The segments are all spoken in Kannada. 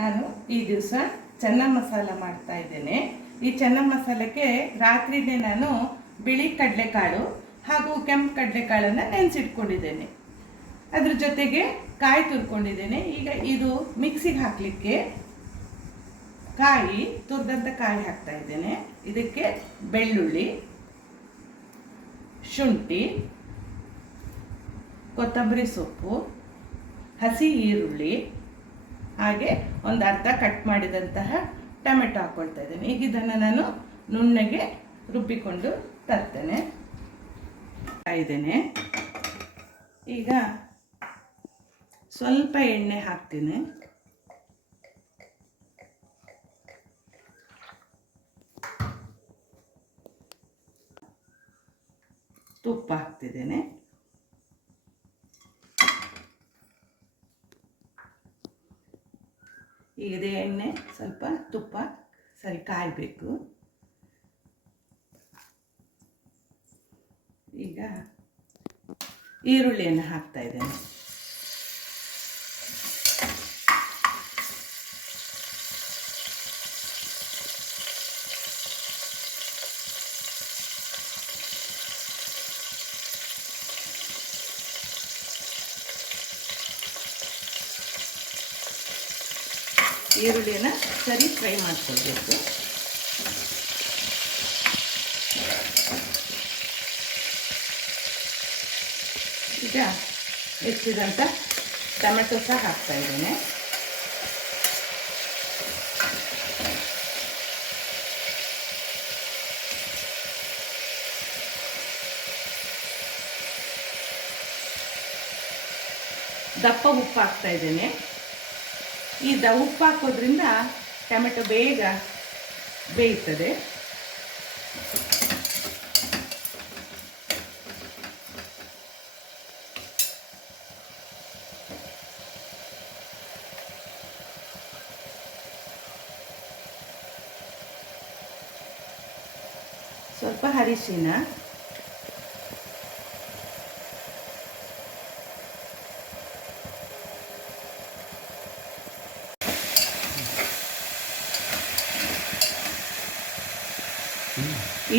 ನಾನು ಈ ದಿವಸ ಚೆನ್ನ ಮಸಾಲ ಮಾಡ್ತಾ ಇದ್ದೇನೆ. ಈ ಚೆನ್ನ ಮಸಾಲಕ್ಕೆ ರಾತ್ರಿನೇ ನಾನು ಬಿಳಿ ಕಡಲೆಕಾಳು ಹಾಗೂ ಕೆಂಪು ಕಡಲೆಕಾಳನ್ನು ನೆನೆಸಿಟ್ಕೊಂಡಿದ್ದೇನೆ. ಅದ್ರ ಜೊತೆಗೆ ಕಾಯಿ ತುರ್ಕೊಂಡಿದ್ದೇನೆ. ಈಗ ಇದು ಮಿಕ್ಸಿಗೆ ಹಾಕಲಿಕ್ಕೆ ತುರಿದಂಥ ಕಾಯಿ ಹಾಕ್ತಾ ಇದ್ದೇನೆ. ಇದಕ್ಕೆ ಬೆಳ್ಳುಳ್ಳಿ, ಶುಂಠಿ, ಕೊತ್ತಂಬರಿ ಸೊಪ್ಪು, ಹಸಿ ಈರುಳ್ಳಿ, ಹಾಗೆ ಒಂದು ಅರ್ಧ ಕಟ್ ಮಾಡಿದಂತಹ ಟೊಮೆಟೊ ಹಾಕ್ಕೊಳ್ತಾ ಇದ್ದೇನೆ. ಈಗ ಇದನ್ನು ನಾನು ನುಣ್ಣಗೆ ರುಬ್ಬಿಕೊಂಡು ತರ್ತೇನೆ. ಈಗ ಸ್ವಲ್ಪ ಎಣ್ಣೆ ಹಾಕ್ತೀನಿ. ತುಪ್ಪ ಹಾಕ್ತಿದ್ದೇನೆ. ಈಗ ಇದೇ ಎಣ್ಣೆ ಸ್ವಲ್ಪ ತುಪ್ಪ ಸರಿ ಕಾಯಬೇಕು. ಈಗ ಈರುಳ್ಳಿಯನ್ನು ಹಾಕ್ತಾ ಇದ್ದೇನೆ. ಈರುಳ್ಳಿಯನ್ನು ಸರಿ ಫ್ರೈ ಮಾಡ್ಕೊಳ್ಬೇಕು. ಈಗ ಹೆಚ್ಚಿದಂಥ ಟೊಮೆಟೊ ಸಹ ಹಾಕ್ತಾ ಇದ್ದೇನೆ. ದಪ್ಪ ಉಪ್ಪು ಹಾಕ್ತಾ ಇದ್ದೇನೆ. ಈ ಉಪ್ಪು ಹಾಕೋದ್ರಿಂದ ಟೊಮೆಟೊ ಬೇಗ ಬೇಯುತ್ತದೆ. ಸ್ವಲ್ಪ ಅರಿಶಿನ,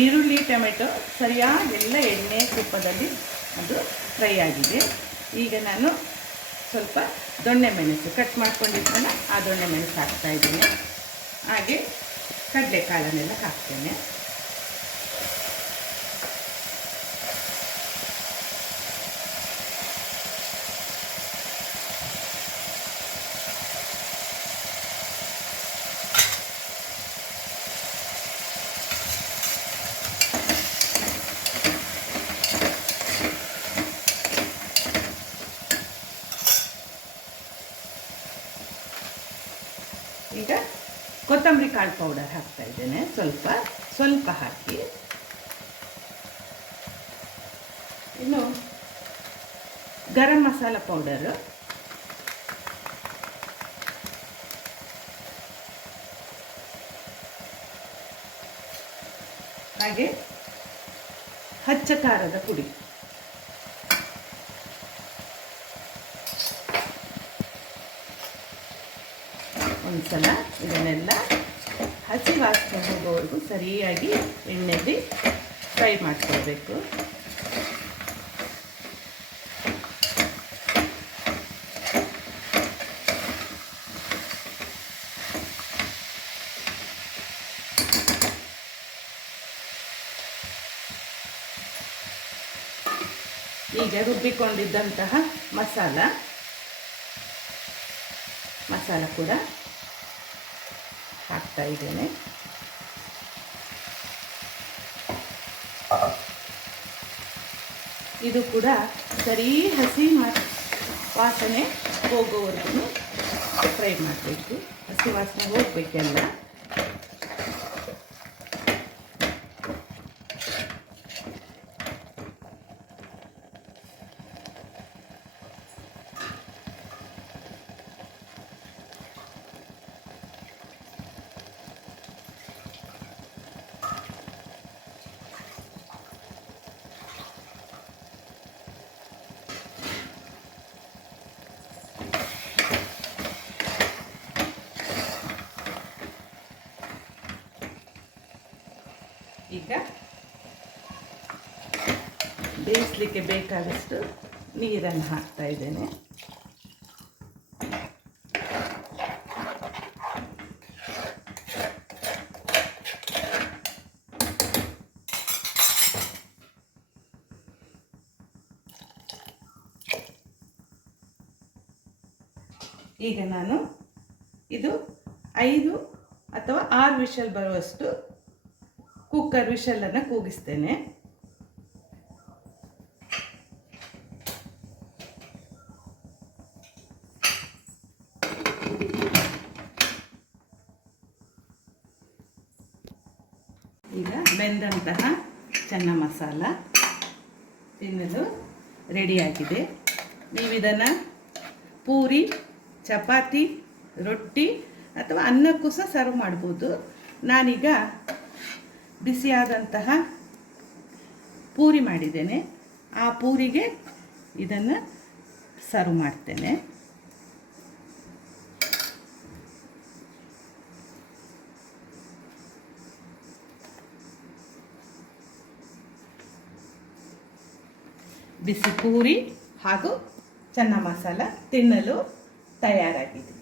ಈರುಳ್ಳಿ ಟೊಮೆಟೊ ಸರಿಯಾಗಿ ಎಲ್ಲ ಎಣ್ಣೆ ತುಪ್ಪದಲ್ಲಿ ಅದು ಫ್ರೈ ಆಗಿದೆ. ಈಗ ನಾನು ಸ್ವಲ್ಪ ದೊಣ್ಣೆ ಮೆಣಸು ಕಟ್ ಮಾಡ್ಕೊಂಡಿದ್ದಲ್ಲ ಆ ದೊಣ್ಣೆ ಮೆಣಸು ಹಾಕ್ತಾ ಇದ್ದೇನೆ. ಹಾಗೆ ಕಡಲೆಕಾಳನ್ನೆಲ್ಲ ಹಾಕ್ತೇನೆ. ಈಗ ಕೊತ್ತಂಬರಿ ಕಾಳು ಪೌಡರ್ ಹಾಕ್ತಾ ಇದ್ದೇನೆ. ಸ್ವಲ್ಪ ಹಾಕಿ, ಇನ್ನು ಗರಂ ಮಸಾಲ ಪೌಡರು, ಹಾಗೆ ಹಚ್ಚ ಖಾರದ ಪುಡಿ, ಒಂದ್ಸಲ ಇದನ್ನೆಲ್ಲ ಹಸಿ ವಾಸನೆ ಹೋಗೋವರೆಗೂ ಸರಿಯಾಗಿ ಎಣ್ಣೆಯಲ್ಲಿ ಫ್ರೈ ಮಾಡ್ಕೊಳ್ಬೇಕು. ಈಗ ರುಬ್ಬಿಕೊಂಡಿದ್ದಂತಹ ಮಸಾಲ ಕೂಡ ಹಾಕ್ತಾ ಇದ್ದೇನೆ. ಇದು ಕೂಡ ಸರಿ ಹಸಿ ವಾಸನೆ ಹೋಗೋವರೆಗೂ ಫ್ರೈ ಮಾಡಬೇಕು. ಹಸಿ ವಾಸನೆ ಹೋಗಬೇಕೆಲ್ಲ. ಈಗ ಬೇಯಿಸಲಿಕ್ಕೆ ಬೇಕಾದಷ್ಟು ನೀರನ್ನು ಹಾಕ್ತಾ ಇದ್ದೇನೆ. ಈಗ ನಾನು ಇದು 5 ಅಥವಾ 6 ವಿಷಲ್ ಬರುವಷ್ಟು ಕುಕ್ಕರ್ ವಿಷಲನ್ನು ಕೂಗಿಸ್ತೇನೆ. ಈಗ ಬೆಂದಂತಹ ಚೆನ್ನ ಮಸಾಲ ತಿನ್ನಲು ರೆಡಿಯಾಗಿದೆ. ನೀವು ಇದನ್ನು ಪೂರಿ, ಚಪಾತಿ, ರೊಟ್ಟಿ ಅಥವಾ ಅನ್ನಕ್ಕೂ ಸಹ ಸರ್ವ್ ಮಾಡ್ಬೋದು. ನಾನೀಗ ಬಿಸಿಯಾದಂತಹ ಪೂರಿ ಮಾಡಿದ್ದೇನೆ. ಆ ಪೂರಿಗೆ ಇದನ್ನು ಸರ್ವ್ ಮಾಡ್ತೇನೆ. ಬಿಸಿ ಪೂರಿ ಹಾಗೂ ಚೆನ್ನ ಮಸಾಲ ತಿನ್ನಲು ತಯಾರಾಗಿದೆ.